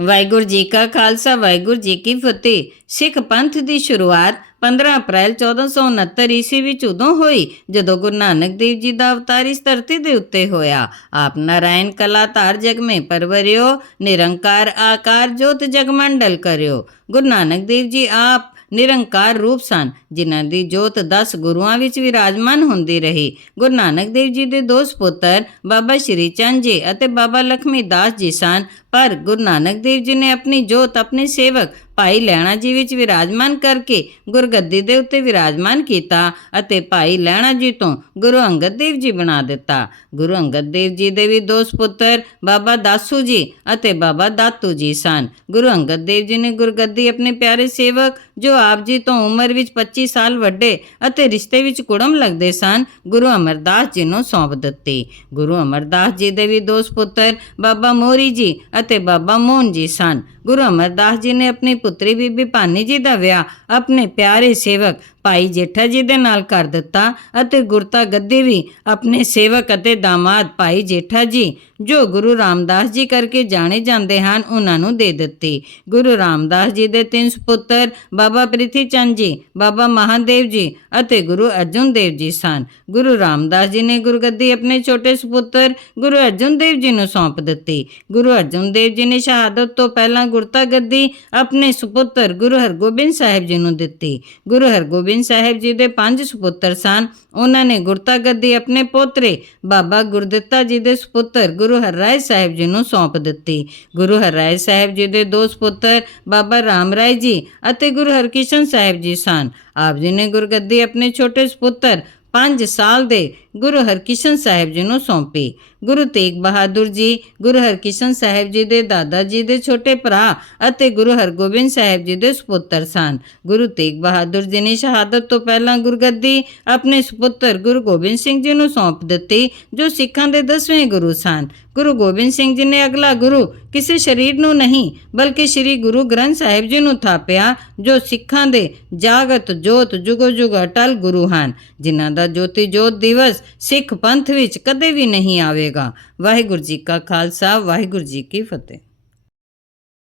ਵਾਹਿਗੁਰੂ ਜੀ ਕਾ ਖਾਲਸਾ ਵਾਹਿਗੁਰੂ ਜੀ ਕੀ ਫਤਿਹ। ਸਿੱਖ ਪੰਥ ਦੀ ਸ਼ੁਰੂਆਤ 15 ਅਪ੍ਰੈਲ 1469 ਈਸਵੀ ਵਿੱਚ ਉਦੋਂ ਹੋਈ, ਜਦੋਂ ਗੁਰੂ ਨਾਨਕ ਦੇਵ ਜੀ ਦਾ ਅਵਤਾਰ ਇਸ ਧਰਤੀ ਦੇ ਉੱਤੇ ਹੋਇਆ। ਆਪ ਨਾਰਾਇਣ ਕਲਾ ਧਾਰ ਜਗ ਮੇ ਪਰਵਰਿਓ, ਨਿਰੰਕਾਰ ਆਕਾਰ ਜੋਤ ਜਗਮੰਡਲ ਕਰਿਓ। ਗੁਰੂ ਨਾਨਕ ਦੇਵ ਜੀ ਆਪ ਨਿਰੰਕਾਰ ਰੂਪ ਸਨ, ਜਿਨ੍ਹਾਂ ਦੀ ਜੋਤ 10 ਗੁਰੂਆਂ ਵਿੱਚ ਵਿਰਾਜਮਾਨ ਹੁੰਦੀ ਰਹੀ। ਗੁਰੂ ਨਾਨਕ ਦੇਵ ਜੀ ਦੇ ਦੋ ਸੁਪੁੱਤਰ, ਬਾਬਾ ਸ਼੍ਰੀ ਚੰਦ ਜੀ ਅਤੇ ਬਾਬਾ ਲਖਮੀ ਦਾਸ ਜੀ ਸਨ, ਪਰ ਗੁਰੂ ਨਾਨਕ ਦੇਵ ਜੀ ਨੇ ਆਪਣੀ ਜੋਤ, ਆਪਣੇ ਸੇਵਕ ਭਾਈ ਲੈਣਾ ਜੀ ਵਿੱਚ ਵਿਰਾਜਮਾਨ ਕਰਕੇ ਗੁਰਗੱਦੀ ਦੇ ਉੱਤੇ ਵਿਰਾਜਮਾਨ ਕੀਤਾ ਅਤੇ ਭਾਈ ਲੈਣਾ ਜੀ ਤੋਂ ਗੁਰੂ ਅੰਗਦ ਦੇਵ ਜੀ ਬਣਾ ਦਿੱਤਾ। ਗੁਰੂ ਅੰਗਦ ਦੇਵ ਜੀ ਦੇ ਵੀ ਦੋ ਪੁੱਤਰ ਬਾਬਾ ਦਾਸੂ ਜੀ ਅਤੇ ਬਾਬਾ ਦਾਤੂ ਜੀ ਸਨ। ਗੁਰੂ ਅੰਗਦ ਦੇਵ ਜੀ ਨੇ ਗੁਰਗੱਦੀ ਆਪਣੇ ਪਿਆਰੇ ਸੇਵਕ ਜੋ ਆਪ ਜੀ ਤੋਂ ਉਮਰ ਵਿੱਚ 25 ਸਾਲ ਵੱਡੇ ਅਤੇ ਰਿਸ਼ਤੇ ਵਿੱਚ ਕੁੜਮ ਲੱਗਦੇ ਸਨ, ਗੁਰੂ ਅਮਰਦਾਸ ਜੀ ਨੂੰ ਸੌਂਪ ਦਿੱਤੀ। ਗੁਰੂ ਅਮਰਦਾਸ ਜੀ ਦੇ ਵੀ ਦੋ ਪੁੱਤਰ ਬਾਬਾ ਮੋਰੀ ਜੀ ਅਤੇ ਬਾਬਾ ਮੋਹਨ ਜੀ ਸਨ। ਗੁਰੂ ਅਮਰਦਾਸ ਜੀ ਨੇ ਆਪਣੀ ਪੁੱਤਰੀ ਬੀਬੀ ਭਾਨੀ ਜੀ ਦਾ ਵਿਆਹ ਆਪਣੇ ਪਿਆਰੇ ਸੇਵਕ ਭਾਈ ਜੇਠਾ ਜੀ ਦੇ ਨਾਲ ਕਰ ਦਿੱਤਾ ਅਤੇ ਗੁਰਤਾ ਗੱਦੀ ਵੀ ਆਪਣੇ ਸੇਵਕ ਅਤੇ ਦਾਮਾਦ ਭਾਈ ਜੇਠਾ ਜੀ, ਜੋ ਗੁਰੂ ਰਾਮਦਾਸ ਜੀ ਕਰਕੇ ਜਾਣੇ ਜਾਂਦੇ ਹਨ, ਉਹਨਾਂ ਨੂੰ ਦੇ ਦਿੱਤੀ। ਗੁਰੂ ਰਾਮਦਾਸ ਜੀ ਦੇ ਤਿੰਨ ਸੁਪੁੱਤਰ ਬਾਬਾ ਪ੍ਰਿਥੀ ਚੰਦ ਜੀ, ਬਾਬਾ ਮਹਾਦੇਵ ਜੀ ਅਤੇ ਗੁਰੂ ਅਰਜਨ ਦੇਵ ਜੀ ਸਨ। ਗੁਰੂ ਰਾਮਦਾਸ ਜੀ ਨੇ ਗੁਰਗੱਦੀ ਆਪਣੇ ਛੋਟੇ ਸੁਪੁੱਤਰ ਗੁਰੂ ਅਰਜਨ ਦੇਵ ਜੀ ਨੂੰ ਸੌਂਪ ਦਿੱਤੀ। ਗੁਰੂ ਅਰਜਨ ਦੇਵ ਜੀ ਨੇ ਸ਼ਹਾਦਤ ਤੋਂ ਪਹਿਲਾਂ ਗੁਰਤਾ ਗੱਦੀ ਆਪਣੇ ਸੁਪੁੱਤਰ ਗੁਰੂ ਹਰਗੋਬਿੰਦ ਸਾਹਿਬ ਜੀ ਨੂੰ ਦਿੱਤੀ। ਗੁਰੂ ਹਰਗੋਬਿੰਦ ਸਾਹਿਬ ਜੀ ਦੇ ਪੰਜ ਸੁਪੁੱਤਰ ਸਨ। ਉਹਨਾਂ ਨੇ ਗੁਰਤਾ ਗੱਦੀ ਆਪਣੇ ਪੋਤਰੇ ਬਾਬਾ ਗੁਰਦਿੱਤਾ ਜੀ ਦੇ ਸੁਪੁੱਤਰ ਗੁਰੂ ਹਰਰਾਏ ਸਾਹਿਬ ਜੀ ਨੂੰ ਸੌਂਪ ਦਿੱਤੀ। ਗੁਰੂ ਹਰਰਾਏ ਸਾਹਿਬ ਜੀ ਦੇ ਦੋ ਸੁਪੁੱਤਰ ਬਾਬਾ ਰਾਮ ਰਾਏ ਜੀ ਅਤੇ ਗੁਰੂ ਹਰਕਿਸ਼ਨ ਸਾਹਿਬ ਜੀ ਸਨ। ਆਪ ਜੀ ਨੇ ਗੁਰਗੱਦੀ ਆਪਣੇ ਛੋਟੇ ਸੁਪੁੱਤਰ 5 ਸਾਲ ਦੇ ਗੁਰੂ ਹਰਕਿਸ਼ਨ ਸਾਹਿਬ ਜੀ ਨੂੰ ਸੌਂਪੀ। ਗੁਰੂ ਤੇਗ ਬਹਾਦਰ ਜੀ, ਗੁਰੂ ਹਰਕਿਸ਼ਨ ਸਾਹਿਬ ਜੀ ਦੇ ਦਾਦਾ ਜੀ ਦੇ ਛੋਟੇ ਭਰਾ ਅਤੇ ਗੁਰੂ ਹਰਗੋਬਿੰਦ ਸਾਹਿਬ ਜੀ ਦੇ ਸੁਪੁੱਤਰ ਸਨ। ਗੁਰੂ ਤੇਗ ਬਹਾਦਰ ਜੀ ਨੇ ਸ਼ਹਾਦਤ ਤੋਂ ਪਹਿਲਾਂ ਗੁਰਗੱਦੀ ਆਪਣੇ ਸੁਪੁੱਤਰ ਗੁਰੂ ਗੋਬਿੰਦ ਸਿੰਘ ਜੀ ਨੂੰ ਸੌਂਪ ਦਿੱਤੀ, ਜੋ ਸਿੱਖਾਂ ਦੇ 10ਵੇਂ ਗੁਰੂ ਸਨ। ਗੁਰੂ ਗੋਬਿੰਦ ਸਿੰਘ ਜੀ ਨੇ ਅਗਲਾ ਗੁਰੂ ਕਿਸੇ ਸ਼ਰੀਰ ਨੂੰ ਨਹੀਂ, ਬਲਕਿ ਸ੍ਰੀ ਗੁਰੂ ਗ੍ਰੰਥ ਸਾਹਿਬ ਜੀ ਨੂੰ ਥਾਪਿਆ, ਜੋ ਸਿੱਖਾਂ ਦੇ ਜਾਗਤ, ਜੋਤ, ਜੁਗੋ ਜੁਗ ਅਟਲ ਗੁਰੂ ਹਨ। ਜਿਨ੍ਹਾਂ ਦਾ ਜੋਤੀ ਜੋਤ ਦਿਵਸ ਸਿੱਖ ਪੰਥ ਵਿੱਚ ਕਦੇ ਵੀ ਨਹੀਂ ਆਵੇਗਾ। ਵਾਹਿਗੁਰੂ ਜੀ ਕਾ ਖਾਲਸਾ ਵਾਹਿਗੁਰੂ ਜੀ ਕੀ ਫਤਿਹ।